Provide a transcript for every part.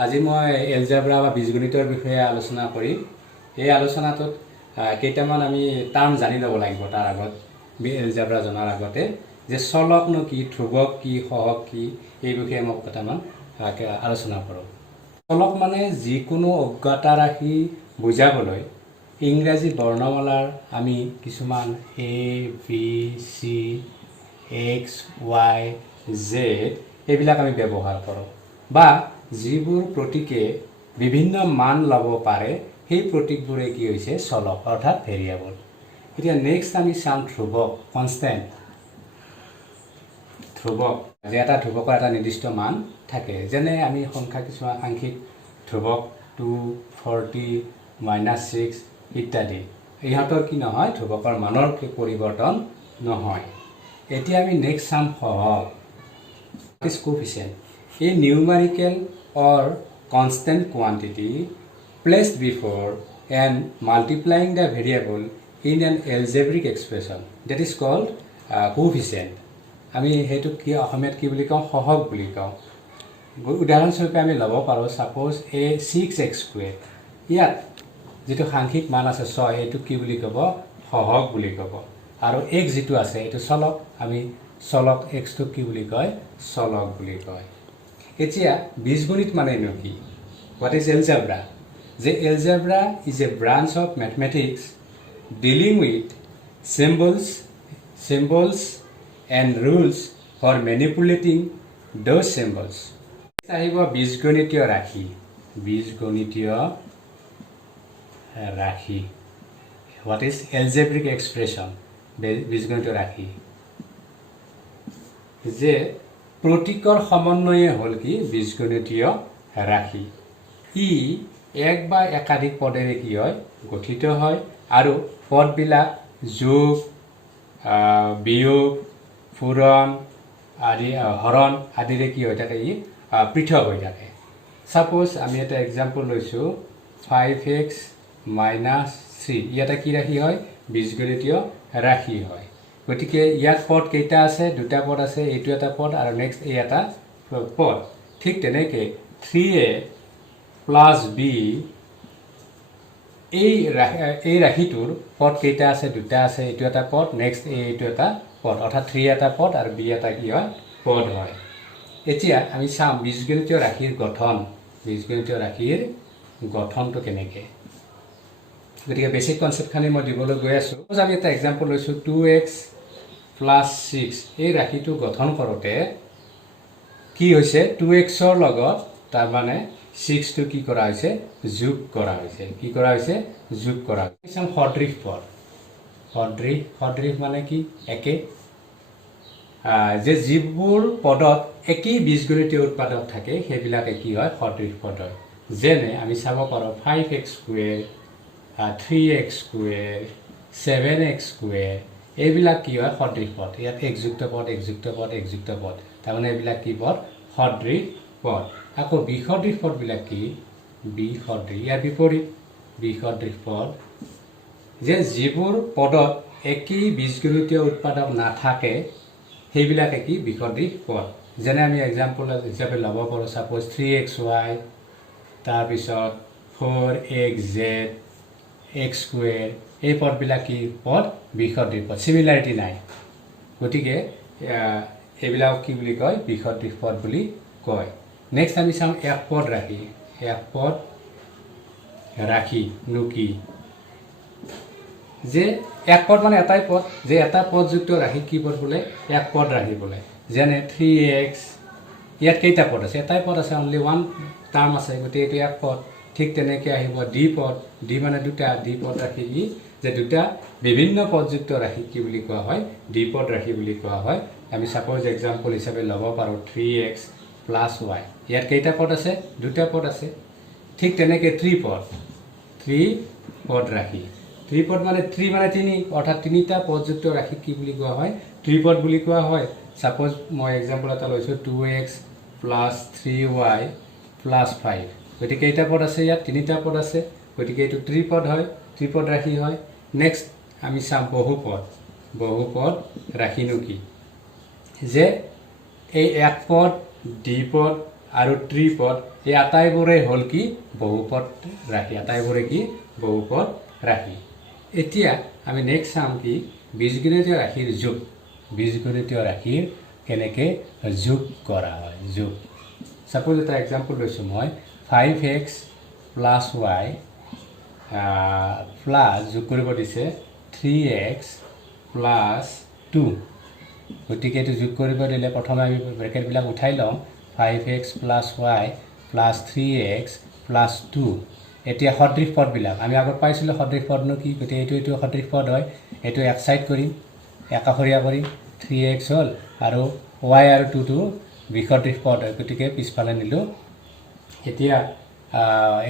আজি মই এলজেব্ৰা বা বীজগণিতৰ বিষয়ে আলোচনা কৰিম। এই আলোচনাটোত কেইটামান আমি টাৰ্ম জানি ল'ব লাগিব তাৰ আগত, এলজেব্ৰা জনাৰ আগতে, যে চলকনো কি, ধ্ৰুৱক কি, সহগ কি, এই বিষয়ে মই কেইটামান আলোচনা কৰোঁ। চলক মানে যিকোনো অজ্ঞাত ৰাশি বুজাবলৈ ইংৰাজী বৰ্ণমালাৰ আমি কিছুমান A, B, C, X, Y, Z এইবিলাক আমি ব্যৱহাৰ কৰোঁ, বা যিবোৰ প্ৰতীকে বিভিন্ন মান ল'ব পাৰে সেই প্ৰতীকবোৰে কি হৈছে চলক অৰ্থাৎ ভেৰিয়েবল। এতিয়া নেক্সট আমি চাম ধ্ৰুৱক, কনষ্টেণ্ট। ধ্ৰুৱক যে এটা ধ্ৰুৱকৰ এটা নিৰ্দিষ্ট মান থাকে, যেনে আমি সংখ্যা কিছুমান আংশিক ধ্ৰুৱক 240 -6 ইত্যাদি। ইহঁতৰ কি নহয়, ধ্ৰুৱকৰ মানৰ পৰিৱৰ্তন নহয়। এতিয়া আমি নেক্সট চাম সহগ, কোফিচিয়েণ্ট। A numerical or constant quantity placed before and multiplying the variable in an algebraic expression that is called coefficient. আমি হেতু কি অসমীয়াত কি বুলি কওঁ, সহগ বুলি কওঁ। উদাহৰণস্বৰূপে আমি ল'ব পাৰোঁ, সাপোজ a 6x²। ইয়াত যেটো সাংখ্যিক মান আছে 6, এইটো কি বুলি ক'ব, সহগ বুলি ক'ব। আৰু x যেটো আছে এইটো চলক, আমি চলক x টো কি বুলি কয়, চলক বুলি কয়। এতিয়া বীজগণিত মানে কি? What is algebra? The algebra is a branch of mathematics dealing with symbols and rules for manipulating those symbols. আহিব বীজগণিতীয় ৰাশি, বীজগণিতীয় ৰাশি। What is algebraic expression? বীজগণিতীয় ৰাশি যে প্ৰতীকৰ সমন্বয়ে হ'ল কি বীজগণিতীয় ৰাশি। ই এক বা একাধিক পদেৰে কি হয়, গঠিত হয়, আৰু পদবিলাক যোগ, বিয়োগ, পূৰণ আদি, হৰণ আদিৰে কি হৈ থাকে, ই পৃথক হৈ থাকে। সাপোজ আমি এটা এক্সাম্পল লৈছোঁ, 5x - 3। ইয়াতে কি ৰাশি হয়, বীজগণিতীয় ৰাশি হয়। গতিকে ইয়াত পদ কেইটা আছে, দুটা পদ আছে, এইটো এটা পদ আৰু নেক্সট এই এটা পদ। ঠিক তেনেকৈ 3a + b, এই ৰাশিটোৰ পদ কেইটা আছে, দুটা আছে, এইটো এটা পদ, নেক্সট এইটো এটা পদ, অৰ্থাৎ 3 এটা পদ আৰু b এটা কি হয়, পদ হয়। এতিয়া আমি চাম বীজগণিতীয় ৰাশিৰ গঠন, বীজগণিতীয় ৰাশিৰ গঠনটো কেনেকৈ। গতিকে বেছিক কনচেপ্টখিনি মই দিবলৈ গৈ আছোঁ। আমি এটা এক্সাম্পল লৈছোঁ, 2x + 6। এই ৰাশিটো গঠন কৰোঁতে কি হৈছে, 2xৰ লগত তাৰমানে 6টো কি কৰা হৈছে, যোগ কৰা হৈছে। কি কৰা হৈছে, যোগ কৰা হৈছে। সদৃশ পদ, সদৃশ মানে কি, একে, যে যিবোৰ পদত একেই বীজগণিতীয় উৎপাদক থাকে সেইবিলাকে কি হয়, সদৃশ পদ হয়। যেনে আমি চাব পাৰোঁ 5x², 3x², 7x², এইবিলাক কি হয়, সদৃশ পদ। ইয়াত একযুক্ত পদ, একযুক্ত পদ, একযুক্ত পদ, তাৰমানে এইবিলাক কি পদ, সদৃশ পদ। আকৌ বিসদৃশ পদবিলাক কি, বিসদৃশ, ইয়াৰ বিপৰীত বিসদৃশ পদ, যে যিবোৰ পদত একেই বীজগণিতীয় উৎপাদক নাথাকে সেইবিলাকে কি, বিসদৃশ পদ। যেনে আমি এক্সাম্পল হিচাপে ল'ব পাৰোঁ, সাপোজ 3xy, তাৰপিছত 4xz, x², এই পদবিলাক কি পদ, বিসদৃশ পদ, চিমিলাৰিটি নাই। গতিকে এইবিলাক কি বুলি কয়, বিসদৃশ পদ বুলি কয়। নেক্সট আমি চাম একপদ ৰাশি। একপদ ৰাশিনো কি, যে একপদ মানে এটাই পদ, যে এটা পদযুক্ত ৰাশি কি পদ বোলে, একপদ ৰাশি বোলে। যেনে 3x, ইয়াত কেইটা পদ আছে, এটাই পদ আছে, অনলি ওৱান টাৰ্ম আছে, গতিকে এইটো একপদ। ঠিক তেনেকৈ আহিব দ্বিপদ, দ্বি মানে দুটা, দ্বিপদ ৰাশি ই, যে দুটা বিভিন্ন পদযুক্ত ৰাশি কি বুলি কোৱা হয়, দ্বিপদ ৰাশি বুলি কোৱা হয়। আমি ছাপোজ এক্সাম্পল হিচাপে ল'ব পাৰোঁ 3x + y। ইয়াত কেইটা পদ আছে, দুটা পদ আছে। ঠিক তেনেকৈ ত্ৰিপদ, ত্ৰিপদ ৰাশি। ত্ৰিপদ মানে 3 মানে 3, অৰ্থাৎ তিনিটা পদযুক্ত ৰাশি কি বুলি কোৱা হয়, ত্ৰিপদ বুলি কোৱা হয়। ছাপোজ মই এক্সাম্পল এটা লৈছোঁ, 2x + 3y + 5। গতিকে কেইটা পদ আছে, ইয়াত তিনিটা পদ আছে, গতিকে এইটো ত্ৰিপদ হয়, ত্ৰিপদ ৰাশি হয়। নেক্সট আমি চাম বহুপদ, বহুপদ ৰাশিনো কি, যে এই একপদ, দ্বিপদ আৰু ত্ৰিপদ এই আটাইবোৰে হ'ল কি বহুপদ ৰাশি আটাইবোৰে কি বহুপদ ৰাশি এতিয়া আমি নেক্সট চাম কি বীজগণিতীয় ৰাশিৰ যোগ বীজগণিতীয় ৰাশিৰ কেনেকৈ যোগ কৰা হয় যোগ সাপোজ এটা এক্সাম্পল লৈছোঁ মই 5x প্লাছ y প্লাছ যোগ কৰিব দিছে 3x প্লাছ 2 গতিকে এইটো যোগ কৰিব দিলে প্ৰথমে আমি ব্ৰেকেটবিলাক উঠাই লওঁ 5x plus y plus 3x plus 2 এতিয়া সদৃশ পদবিলাক আমি আগত পাইছিলোঁ সদৃশ পদনো কি গতিকে এইটো সদৃশ পদ হয় এইটো এক সাইড কৰিম একাষৰীয়া কৰিম 3x হ'ল আৰু y আৰু 2টো বিসদৃশ পদ হয় গতিকে পিছফালে নিলোঁ এতিয়া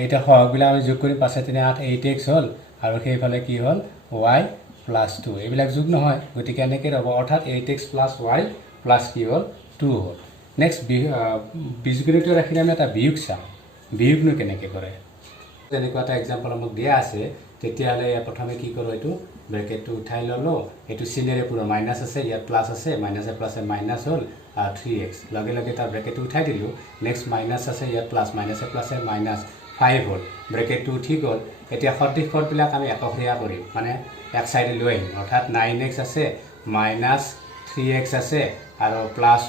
এইটা সহগবিলাক আমি যোগ কৰিম 5 3 8 8x হ'ল আৰু সেইফালে কি হ'ল y প্লাছ 2 এইবিলাক যোগ নহয় গতিকে এনেকৈ হ'ব অৰ্থাৎ 8x প্লাছ y প্লাছ কি হ'ল 2 হ'ল নেক্সট বীজগণিতীয় ৰাশিৰ আমি এটা বিয়োগ চাম বিয়োগনো কেনেকৈ কৰে যেনেকুৱা এটা এক্সাম্পল আমাক দিয়া আছে তেতিয়াহ'লে প্ৰথমে কি কৰোঁ এইটো ব্ৰেকেটটো উঠাই ল'লোঁ এইটো চিনেৰে পুৰা মাইনাছ আছে ইয়াত প্লাছ আছে মাইনাছে প্লাছে মাইনাছ হ'ল 3x লগে লগে তাৰ ব্ৰেকেটটো উঠাই দিলোঁ নেক্সট মাইনাছ আছে ইয়াত প্লাছ মাইনাছে প্লাছে মাইনাছ 5 হ'ল ব্ৰেকেটটো উঠি গ'ল এতিয়া সদৃশ পদবিলাক আমি একষৰীয়া কৰিম মানে এক সাইডে লৈ আহিম অৰ্থাৎ 9x আছে মাইনাছ 3x আছে আৰু প্লাছ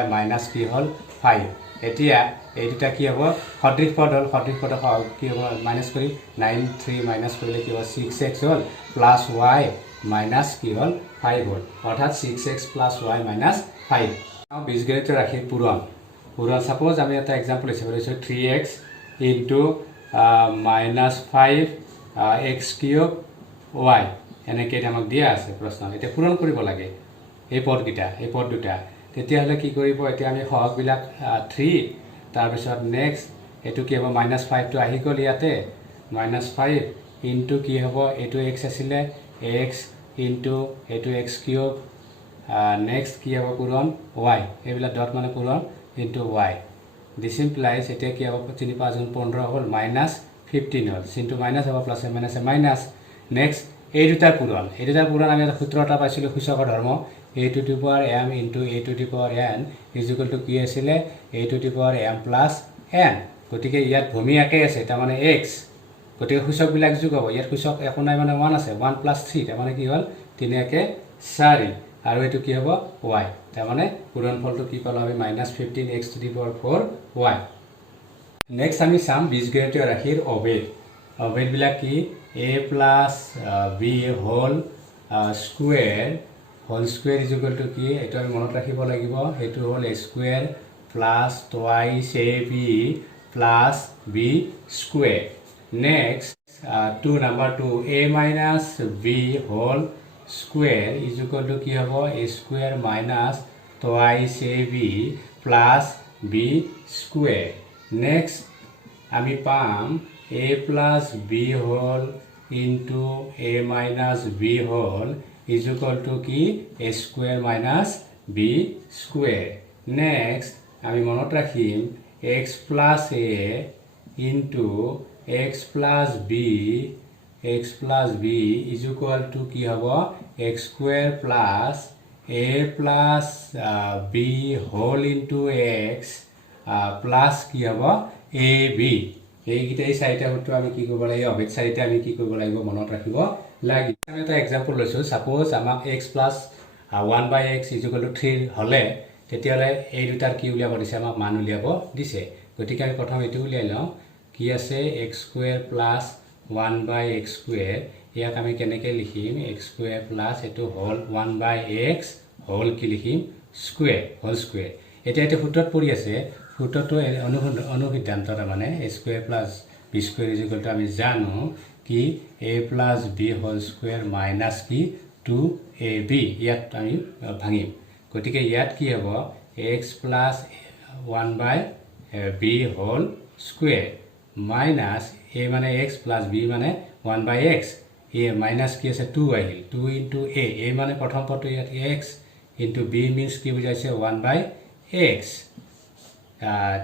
y মাইনাছ কি হ'ল 5 এতিয়া এই দুটা কি হ'ব সদৃশ পদ হ'ল সদৃশ পদৰ কি হ'ব মাইনাছ কৰি 9 3 মাইনাছ কৰিলে কি হ'ব 6x হ'ল প্লাছ y মাইনাছ কি হ'ল 5 হ'ল অৰ্থাৎ 6x প্লাছ y মাইনাছ 5 বীজগণিতীয় ৰাশিৰ পূৰণ সাপোজ আমি এটা এক্সাম্পল হিচাপে লৈছোঁ 3x into minus 5x cube y এনেকৈ আমাক দিয়া আছে প্ৰশ্ন এতিয়া পূৰণ কৰিব লাগে এই পদ দুটা তেতিয়াহ'লে কি কৰিব এতিয়া আমি সহগবিলাক 3 তাৰপিছত নেক্সট এইটো কি হ'ব মাইনাছ 5টো আহি গ'ল ইয়াতে মাইনাছ 5 ইনটু কি হ'ব এইটো x আছিলে x ইনটু এইটো x কিউব নেক্সট কি হ'ব পূৰণ y এইবিলাক ডট মানে পূৰণ ইনটু y দিছ ইমপ্লাইজ এতিয়া কি হ'ব 3 5 15 হ'ল মাইনাছ 15 হ'ল চিনটো মাইনাছ হ'ব প্লাছে মাইনাছে মাইনাছ নেক্সট এই দুটাৰ পূৰণ আমি এটা সূত্ৰ এটা পাইছিলোঁ সূচকৰ ধৰ্ম a to the power m into a to the power n is equal to কি আছিলে a to the power m plus n গতিকে ইয়াত ভূমি একে আছে তাৰমানে x গতিকে সূচকবিলাক যোগ হ'ব ইয়াত সূচক একো নাই মানে 1 আছে 1 plus 3 তাৰমানে কি হ'ল 3 একে 4 আৰু এইটো কি হ'ব y তাৰমানে পূৰণফলটো কি পালোঁ আমি minus 15x to the power 4y next আমি চাম বীজগণিতীয় ৰাশিৰ অভেদবিলাক কি a plus b whole square whole square is equal to কি এইটো আমি মনত ৰাখিব লাগিব সেইটো হ'ল a square plus twice ab plus b square next number 2 a minus b whole square is equal to কি হ'ব a square minus twice ab plus b square next আমি পাম a প্লাছ b whole into a minus b whole is equal to কি a square minus b square next আমি মনত ৰাখিম x plus a into x plus b is equal to কি হ'ব x square plus a plus b whole into x plus কি হ'ব ab এইকেইটা এই চাৰিটা সূত্ৰ আমি কি কৰিব লাগিব অভেদ চাৰিটা আমি কি কৰিব লাগিব মনত ৰাখিব লাগিব আমি এটা এক্সাম্পল লৈছোঁ সাপোজ আমাক x plus 1/x is equal two 3 হ'লে তেতিয়াহ'লে এই দুটাৰ কি উলিয়াব দিছে আমাক মান উলিয়াব দিছে গতিকে আমি প্ৰথম এইটো উলিয়াই লওঁ কি আছে x square plus 1/x square ইয়াক আমি কেনেকৈ লিখিম x স্কুৱেৰ প্লাছ এইটো হ'ল 1/x হোল কি লিখিম স্কুৱেৰ হোল স্কুৱেৰ এতিয়া এইটো সূত্ৰত পৰি আছে সূত্ৰটো অনুসিদ্ধান্ত তাৰমানে a square plus b square is equal to আমি জানো কি a প্লাছ b হোল স্কুৱেৰ মাইনাছ কি 2ab ইয়াত আমি ভাঙিম গতিকে ইয়াত কি হ'ব x plus 1/b whole square minus a মানে x প্লাছ b মানে 1/x a মাইনাছ কি আছে 2 আহিল 2 ইনটু a মানে প্ৰথম পদটো ইয়াত x ইনটু b মিনছ কি বুজাইছে 1/x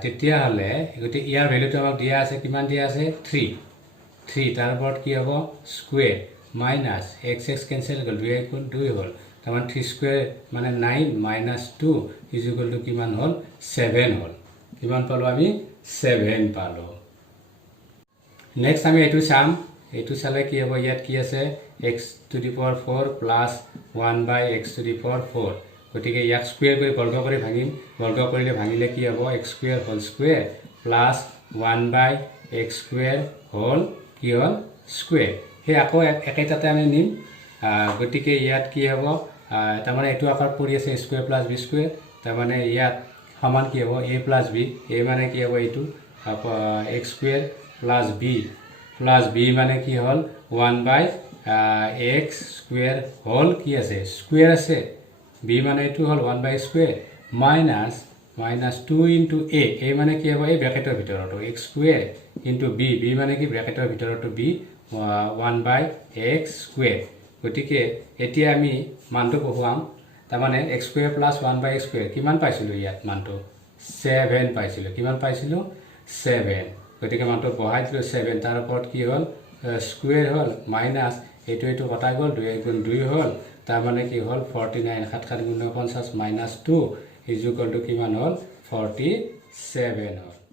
তেতিয়াহ'লে গতিকে ইয়াৰ ভেলুটো আমাক দিয়া আছে কিমান দিয়া আছে 3 তাৰ ওপৰত কি হ'ব স্কুৱেৰ মাইনাছ x কেঞ্চেল হ'ল 2 হ'ল তাৰমানে 3 স্কুৱেৰ মানে 9 মাইনাছ 2 ইজ ইকুৱেল টু কিমান হ'ল 7 হ'ল কিমান পালো আমি 7 পালো নেক্সট আমি এইটো চাম এইটো চালে কি হ'ব ইয়াত কি আছে x to the power 4 plus 1 by x to the power 4 গতিকে ইয়াক স্কুৱেৰ কৰি বৰ্গ কৰি ভাঙিম বৰ্গ কৰিলে ভাঙিলে কি হ'ব x square whole square plus 1 by x square whole কি হ'ল স্কুৱেৰ সেই আকৌ একেটাতে আমি নিম গতিকে ইয়াত কি হ'ব তাৰমানে এইটো আকাৰত পৰি আছে স্কুৱেৰ প্লাছ বি স্কুৱেৰ তাৰমানে ইয়াত সমান কি হ'ব a প্লাছ b a মানে কি হ'ব এইটো x স্কুৱেৰ প্লাছ b মানে কি হ'ল 1 by x স্কুৱেৰ হোল কি আছে স্কুৱেৰ আছে b মানে এইটো হ'ল 1 by square minus 2 into a মানে কি হ'ব এই ব্ৰেকেটৰ ভিতৰটো x স্কুৱেৰ into b মানে কি ব্ৰেকেটৰ ভিতৰটো b 1 by x স্কুৱেৰ গতিকে এতিয়া আমি মানটো বহুৱাম তাৰমানে x square plus 1 by x square কিমান পাইছিলোঁ ইয়াত মানটো 7 পাইছিলোঁ কিমান পাইছিলোঁ 7 গতিকে মানটো বহাই দিলোঁ 7 তাৰ ওপৰত কি হ'ল স্কুৱেৰ হ'ল মাইনাছ এইটো কটা গ'ল 2 গুণ 2 হ'ল তাৰমানে কি হ'ল 49 7 7 গুণ 49 মাইনাছ 2 ইজ ইকুৱেল টু কিমান হ'ল 47 হ'ল